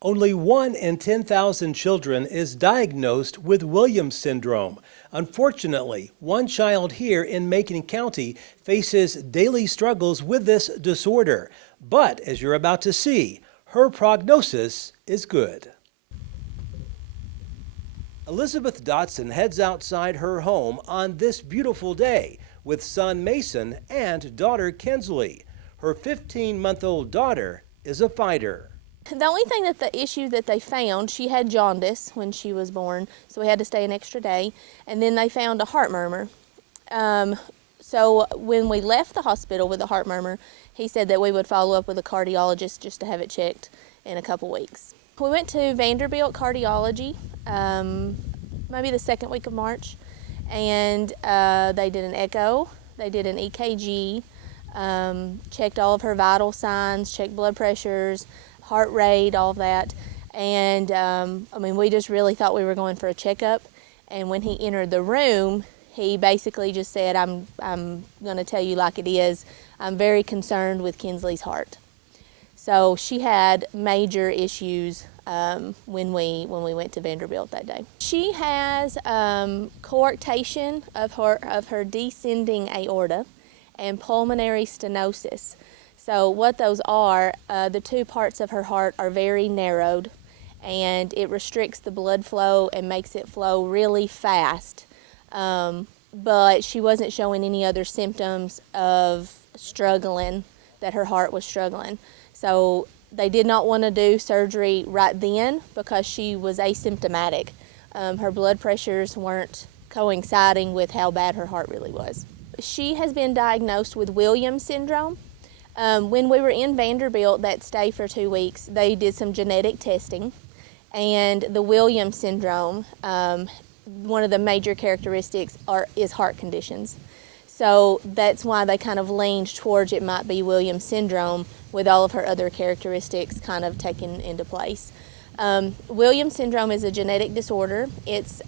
Only 1 in 10,000 children is diagnosed with Williams syndrome. Unfortunately, one child here in Macon County faces daily struggles with this disorder. But as you're about to see, her prognosis is good. Elizabeth Dotson heads outside her home on this beautiful day with son Mason and daughter Kinsley. Her 15-month-old daughter is a fighter. The only thing that the issue that they found, she had jaundice when she was born, so we had to stay an extra day, and then they found a heart murmur. So when we left the hospital with a heart murmur, he said that we would follow up with a cardiologist just to have it checked in a couple weeks. We went to Vanderbilt Cardiology, maybe the second week of March, and they did an echo, they did an EKG, checked all of her vital signs, checked blood pressures, heart rate, all of that. And we just really thought we were going for a checkup. And when he entered the room, he basically just said, I'm going to tell you like it is. I'm very concerned with Kinsley's heart. So she had major issues when we went to Vanderbilt that day. She has coarctation of her descending aorta and pulmonary stenosis. So what those are, the two parts of her heart are very narrowed, and it restricts the blood flow and makes it flow really fast. But she wasn't showing any other symptoms of struggling, that her heart was struggling. So they did not want to do surgery right then because she was asymptomatic. Her blood pressures weren't coinciding with how bad her heart really was. She has been diagnosed with Williams syndrome. When we were in Vanderbilt that stay for 2 weeks, they did some genetic testing, and the Williams syndrome, one of the major characteristics is heart conditions. So that's why they kind of leaned towards it might be Williams syndrome with all of her other characteristics kind of taken into place. Williams syndrome is a genetic disorder. It's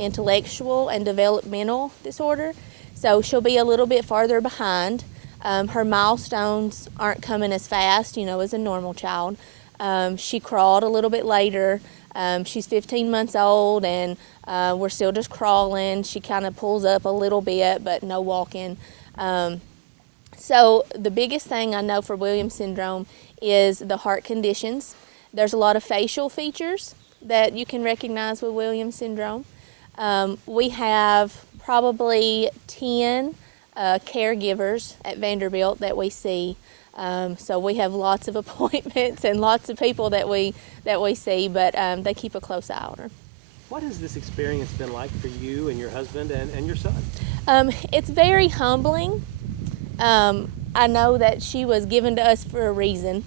intellectual and developmental disorder, so she'll be a little bit farther behind. Her milestones aren't coming as fast, as a normal child. She crawled a little bit later. She's 15 months old, and we're still just crawling. She kind of pulls up a little bit, but no walking. So the biggest thing I know for Williams syndrome is the heart conditions. There's a lot of facial features that you can recognize with Williams syndrome. We have probably 10 caregivers at Vanderbilt that we see. So we have lots of appointments and lots of people that we see, but they keep a close eye on her. What has this experience been like for you and your husband and your son? It's very humbling. I know that she was given to us for a reason.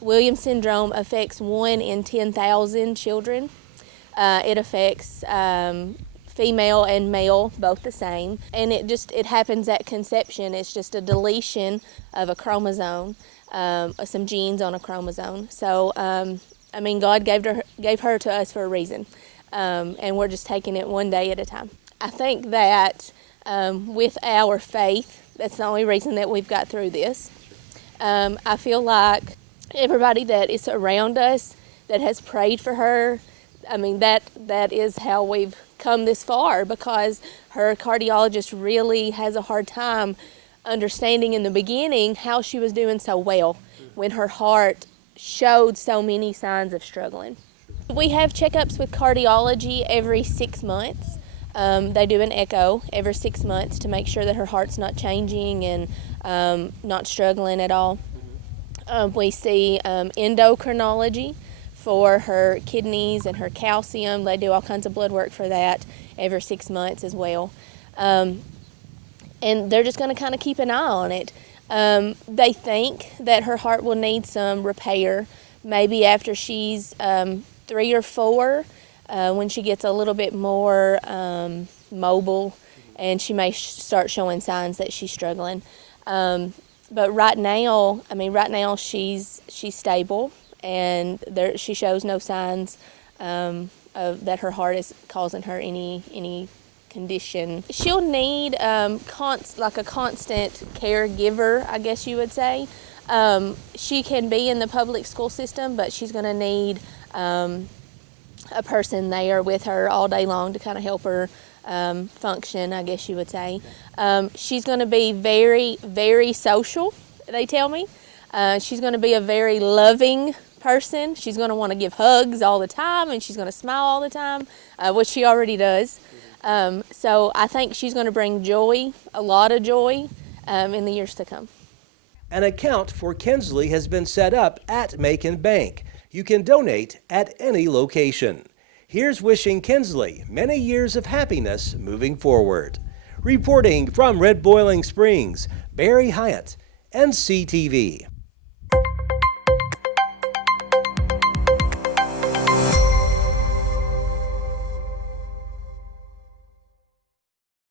Williams syndrome affects 1 in 10,000 children. It affects female and male, both the same, and it happens at conception. It's just a deletion of a chromosome, some genes on a chromosome. So, God gave her to us for a reason, and we're just taking it one day at a time. I think that with our faith, that's the only reason that we've got through this. I feel like everybody that is around us that has prayed for her, that is how we've come this far, because her cardiologist really has a hard time understanding in the beginning how she was doing so well when her heart showed so many signs of struggling. We have checkups with cardiology every 6 months. They do an echo every 6 months to make sure that her heart's not changing and not struggling at all. We see endocrinology for her kidneys and her calcium. They do all kinds of blood work for that every 6 months as well. And they're just going to kind of keep an eye on it. They think that her heart will need some repair maybe after she's 3 or 4, when she gets a little bit more mobile, and she may start showing signs that she's struggling. But right now, she's stable, and she shows no signs that her heart is causing her any condition. She'll need like a constant caregiver, I guess you would say. She can be in the public school system, but she's going to need a person there with her all day long to kind of help her function, I guess you would say. She's going to be very, very social, they tell me. She's going to be a very loving person. She's going to want to give hugs all the time, and she's going to smile all the time, which she already does. So I think she's going to bring joy, a lot of joy, in the years to come. An account for Kinsley has been set up at Macon Bank. You can donate at any location. Here's wishing Kinsley many years of happiness moving forward. Reporting from Red Boiling Springs, Barry Hyatt, NCTV.